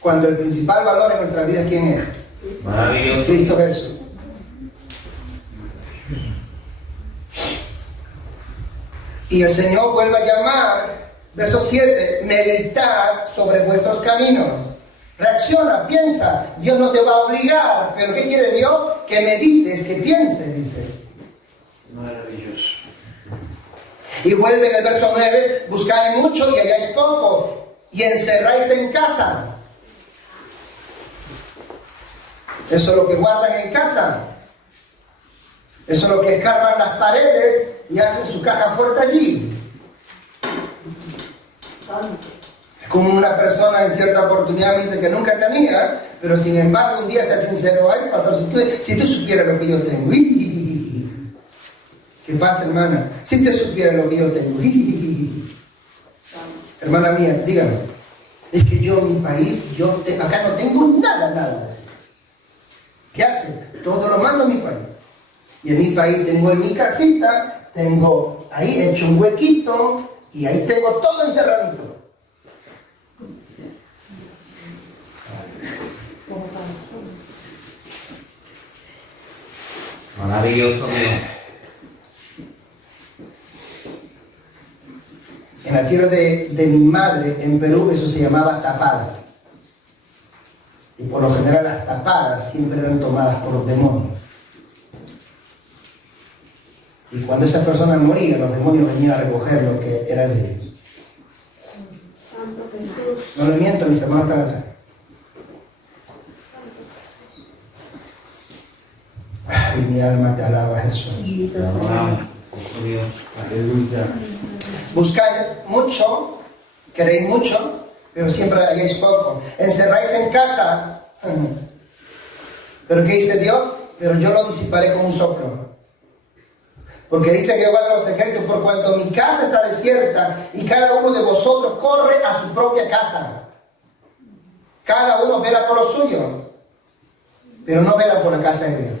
Cuando el principal valor en nuestra vida, ¿quién es? Maravilloso. Cristo Jesús. Y el Señor vuelve a llamar, verso 7, meditad sobre vuestros caminos. Reacciona, piensa. Dios no te va a obligar, pero ¿qué quiere Dios? Que medites, que pienses, dice. Maravilloso. Y vuelve en el verso 9, buscáis mucho y halláis poco, y encerráis en casa. Eso es lo que guardan en casa. Eso es lo que escarban las paredes y hacen su caja fuerte allí. Es como una persona en cierta oportunidad me dice que nunca tenía, pero sin embargo un día se sinceró: ay, pastor, si tú supieras lo que yo tengo. ¿Qué pasa, hermana? Si tú supieras lo que yo tengo. Hermana mía, dígame. Es que yo en mi país, acá no tengo nada así. ¿Qué hace? Todo lo mando a mi país. Y en mi país tengo en mi casita, tengo ahí hecho un huequito y ahí tengo todo enterradito. Maravilloso Dios. En la tierra de mi madre, en Perú, eso se llamaba tapadas. Y por lo general las tapadas siempre eran tomadas por los demonios. Y cuando esas personas morían, los demonios venían a recoger lo que era de ellos. Santo Jesús. No le miento, mis hermanos están atrás. Santo Jesús. Ay, mi alma te alaba, Jesús. Te alabamos, Dios. Aleluya. Buscáis mucho, queréis mucho, pero siempre halláis poco. Encerráis en casa. ¿Pero qué dice Dios? Pero yo lo disiparé con un soplo. Porque dice Jehová de los ejércitos: por cuanto mi casa está desierta y cada uno de vosotros corre a su propia casa. Cada uno vela por lo suyo, pero no vela por la casa de Dios.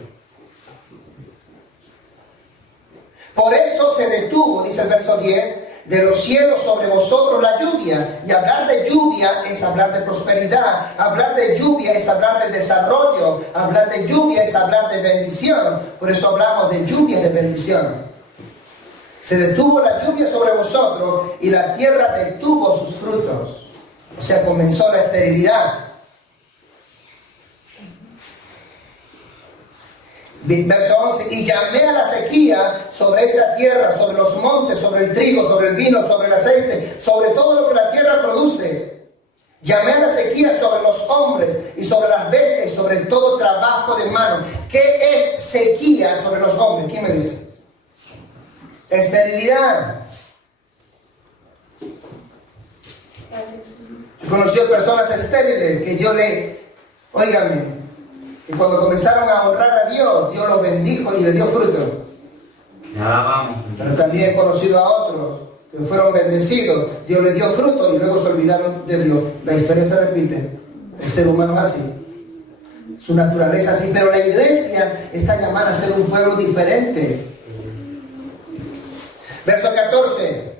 Por eso se detuvo, dice el verso 10, de los cielos sobre vosotros la lluvia. Y hablar de lluvia es hablar de prosperidad. Hablar de lluvia es hablar de desarrollo. Hablar de lluvia es hablar de bendición. Por eso hablamos de lluvia de bendición. Se detuvo la lluvia sobre vosotros y la tierra detuvo sus frutos. O sea, comenzó la esterilidad. Verso 11, y llamé a la sequía sobre esta tierra, sobre los montes, sobre el trigo, sobre el vino, sobre el aceite, sobre todo lo que la tierra produce. Llamé a la sequía sobre los hombres y sobre las bestias y sobre todo trabajo de mano. ¿Qué es sequía sobre los hombres? ¿Quién me dice? Esterilidad. He conocido personas estériles que yo óigame, y cuando comenzaron a honrar a Dios, Dios los bendijo y les dio fruto. Te alabamos. Pero también he conocido a otros que fueron bendecidos, Dios les dio fruto y luego se olvidaron de Dios. La historia se repite. El ser humano es así. Su naturaleza es así. Pero la iglesia está llamada a ser un pueblo diferente. Verso 14.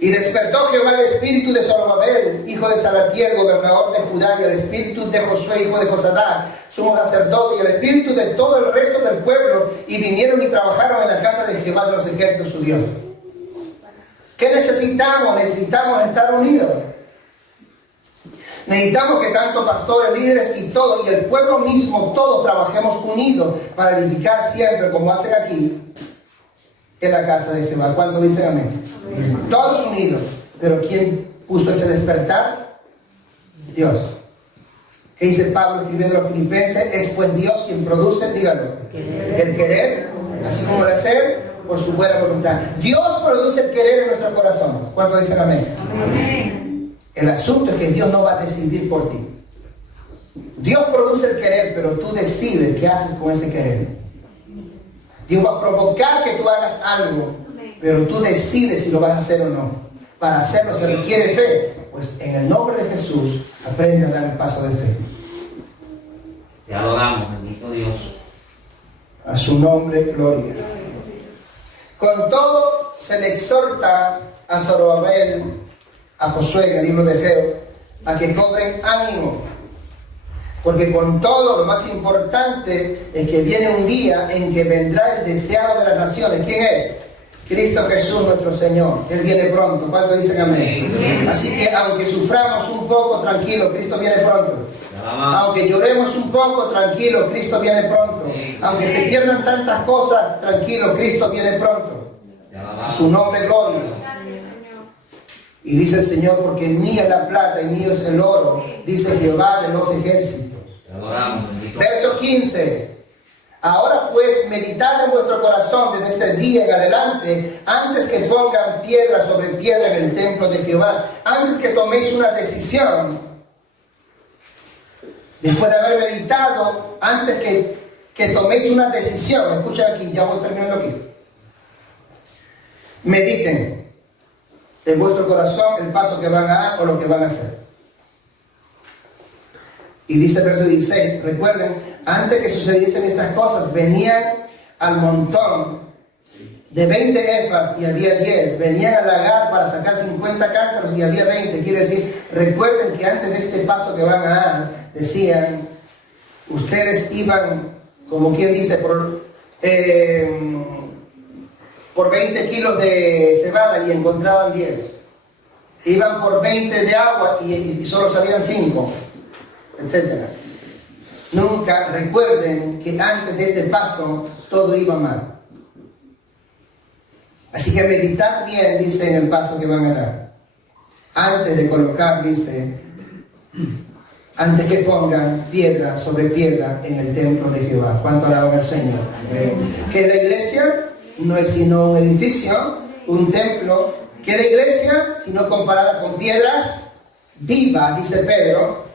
Y despertó Jehová el espíritu de Zorobabel, hijo de Salatiel, gobernador de Judá, y el espíritu de Josué, hijo de Josadá, sumo sacerdote, y el espíritu de todo el resto del pueblo, y vinieron y trabajaron en la casa de Jehová de los ejércitos, su Dios. ¿Qué necesitamos? Necesitamos estar unidos. Necesitamos que tanto pastores, líderes y todo, y el pueblo mismo, todos trabajemos unidos para edificar siempre, como hacen aquí, en la casa de Jehová. ¿Cuánto dicen amén? Amén. Todos unidos. Pero ¿quién puso ese despertar? Dios. ¿Qué dice Pablo escribiendo a los filipenses? Es pues Dios quien produce, díganlo, el querer, así como el hacer, por su buena voluntad. Dios produce el querer en nuestros corazones. ¿Cuánto dicen amén? Amén. El asunto es que Dios no va a decidir por ti. Dios produce el querer, pero tú decides qué haces con ese querer. Dios va a provocar que tú hagas algo, pero tú decides si lo vas a hacer o no. Para hacerlo se requiere fe. Pues en el nombre de Jesús, aprende a dar el paso de fe. Te adoramos, bendito Dios. A su nombre, gloria. Con todo, se le exhorta a Zorobabel, a Josué en el libro de Geo, a que cobren ánimo. Porque con todo, lo más importante es que viene un día en que vendrá el deseado de las naciones. ¿Quién es? Cristo Jesús nuestro Señor. Él viene pronto. ¿Cuántos dicen amén? Así que aunque suframos un poco, tranquilo, Cristo viene pronto. Aunque lloremos un poco, tranquilo, Cristo viene pronto. Aunque se pierdan tantas cosas, tranquilo, Cristo viene pronto. A su nombre, gloria. Y dice el Señor, porque mía es la plata y mío es el oro, dice Jehová de los ejércitos. Verso 15. Ahora pues, meditad en vuestro corazón desde este día en adelante, antes que pongan piedra sobre piedra en el templo de Jehová, antes que toméis una decisión, después de haber meditado, antes que toméis una decisión, escuchen aquí, ya voy terminando aquí. Mediten en vuestro corazón el paso que van a dar o lo que van a hacer. Y dice el verso 16, recuerden, antes que sucediesen estas cosas, venían al montón de 20 efas y había 10, venían al lagar para sacar 50 cántaros y había 20, quiere decir, recuerden que antes de este paso que van a dar, decían, ustedes iban, como quien dice, por 20 kilos de cebada y encontraban 10. Iban por 20 de agua y solo sabían 5, etc. Nunca recuerden que antes de este paso todo iba mal. Así que meditad bien, dice, en el paso que van a dar. Antes de colocar, dice, antes que pongan piedra sobre piedra en el templo de Jehová. ¿Cuánto alaban al Señor? Que la iglesia no es sino un edificio, un templo, que la iglesia, sino comparada con piedras vivas, dice Pedro,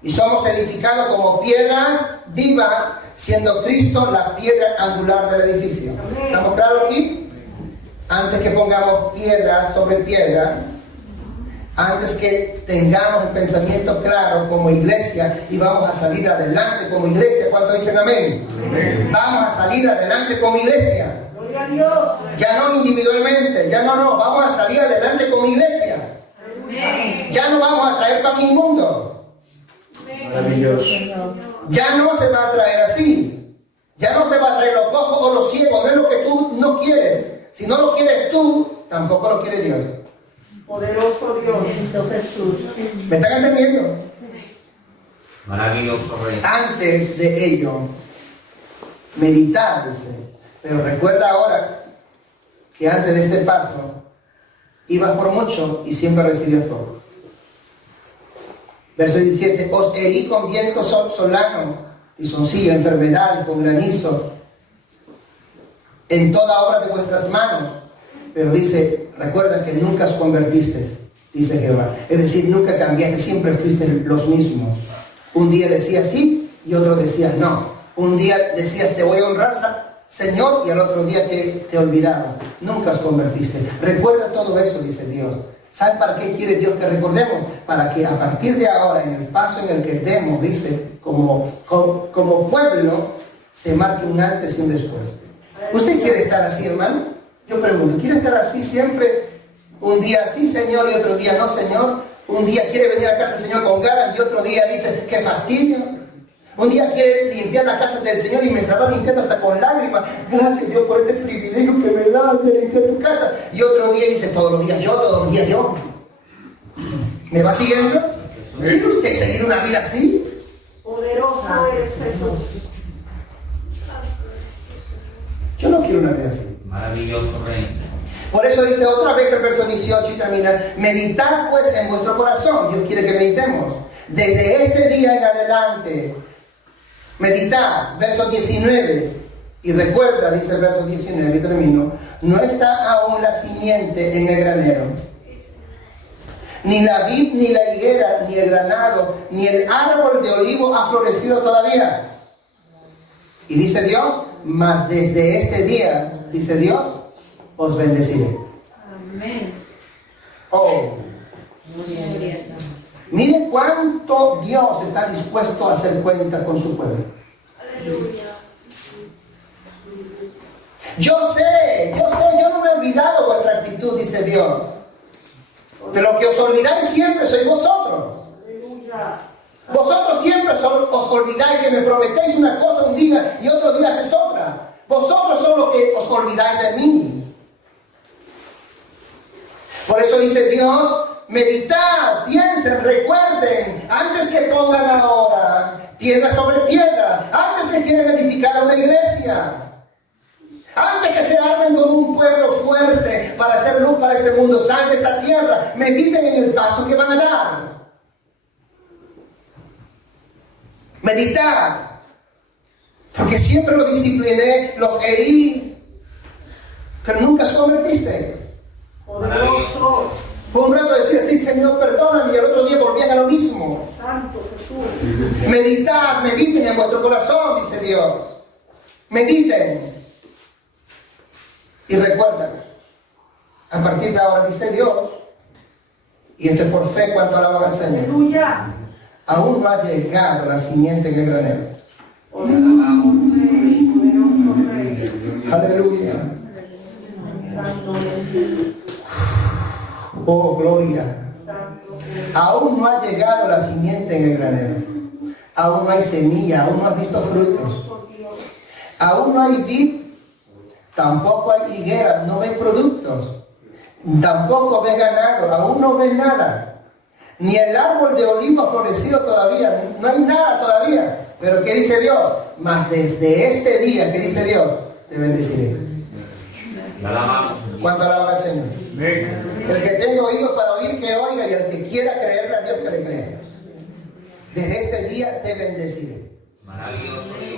y somos edificados como piedras vivas, siendo Cristo la piedra angular del edificio. ¿Estamos claros aquí? Antes que pongamos piedra sobre piedra, antes que tengamos el pensamiento claro como iglesia y vamos a salir adelante como iglesia, ¿cuántos dicen amén? Amén. Vamos a salir adelante como iglesia. Ya no individualmente, ya no, vamos a salir adelante como iglesia. Amén. Ya no vamos a traer pan inmundo. Maravilloso. Ya no se va a traer así. Ya no se va a traer los cojos o los ciegos. No es lo que tú no quieres. Si no lo quieres tú, tampoco lo quiere Dios. Poderoso Dios. Jesús. ¿Me están entendiendo? Maravilloso Rey. Antes de ello, meditar, dice. Pero recuerda ahora que antes de este paso, ibas por mucho y siempre recibías poco. Verso 17, os herí con viento solano, tizoncillo, enfermedades, con granizo, en toda obra de vuestras manos. Pero dice, recuerda que nunca os convertiste, dice Jehová. Es decir, nunca cambiaste, siempre fuiste los mismos. Un día decías sí y otro decías no. Un día decías, te voy a honrar, Señor, y al otro día te olvidabas. Nunca os convertiste. Recuerda todo eso, dice Dios. ¿Sabe para qué quiere Dios que recordemos? Para que a partir de ahora, en el paso en el que demos, dice, como pueblo, se marque un antes y un después. ¿Usted quiere estar así, hermano? Yo pregunto, ¿quiere estar así siempre? Un día sí, Señor, y otro día no, Señor. Un día quiere venir a casa del Señor con ganas y otro día dice, qué fastidio. Un día quiere limpiar la casa del Señor y mientras va limpiando hasta con lágrimas, gracias Dios por este privilegio que me da de limpiar tu casa. Y otro día dice, todos los días yo. ¿Me va siguiendo? ¿Quiere usted seguir una vida así? Poderoso eres Jesús. Yo no quiero una vida así. Maravilloso Rey. Por eso dice otra vez el verso 18 y termina, meditad pues en vuestro corazón. Dios quiere que meditemos. Desde este día en adelante, meditad, verso 19. Y recuerda, dice el verso 19, y termino, no está aún la simiente en el granero, Ni la vid, ni la higuera, ni el granado, ni el árbol de olivo ha florecido todavía. Y dice Dios, mas desde este día, dice Dios, os bendeciré. Amén. Oh, mire cuánto Dios está dispuesto a hacer cuenta con su pueblo. Aleluya. Yo sé, yo no me he olvidado vuestra actitud, dice Dios. Pero lo que os olvidáis siempre sois vosotros. Aleluya. Vosotros siempre os olvidáis que me prometéis una cosa un día y otro día haces otra. Vosotros son los que os olvidáis de mí. Por eso dice Dios, meditad, piensen, recuerden, antes que pongan ahora piedra sobre piedra, antes que quieran edificar una iglesia, antes que se armen como un pueblo fuerte para hacer luz para este mundo, sal de esta tierra, mediten en el paso que van a dar. Meditar, porque siempre los discipliné, los herí, pero nunca os convertiste. Poderoso. Por un rato decía, sí, Señor, perdóname, y el otro día volvían a lo mismo. Santo Jesús. Meditad, mediten en vuestro corazón, dice Dios. Mediten. Y recuerden, a partir de ahora, dice Dios, y esto es por fe cuanto alaban al Señor, Aleluya. aún no ha llegado la simiente en el granero. Poderoso Rey. Poderoso Rey. Aleluya. Santo Jesús. Oh, gloria. Santo Jesús. Aún no ha llegado la simiente en el granero. Aún no hay semilla, aún no has visto frutos. Poderoso Dios. Aún no hay vid, tampoco hay higuera, no ves productos. Tampoco ves ganado, aún no ves nada. Ni el árbol de olivo ha florecido todavía, no hay nada todavía. Pero ¿qué dice Dios? Mas desde este día, ¿qué dice Dios? Te bendeciré. Te alabamos. ¿Cuánto alaba al Señor? El que tenga oídos para oír, que oiga, y el que quiera creerle a Dios, que le crea. Desde este día te bendeciré. Maravilloso Dios.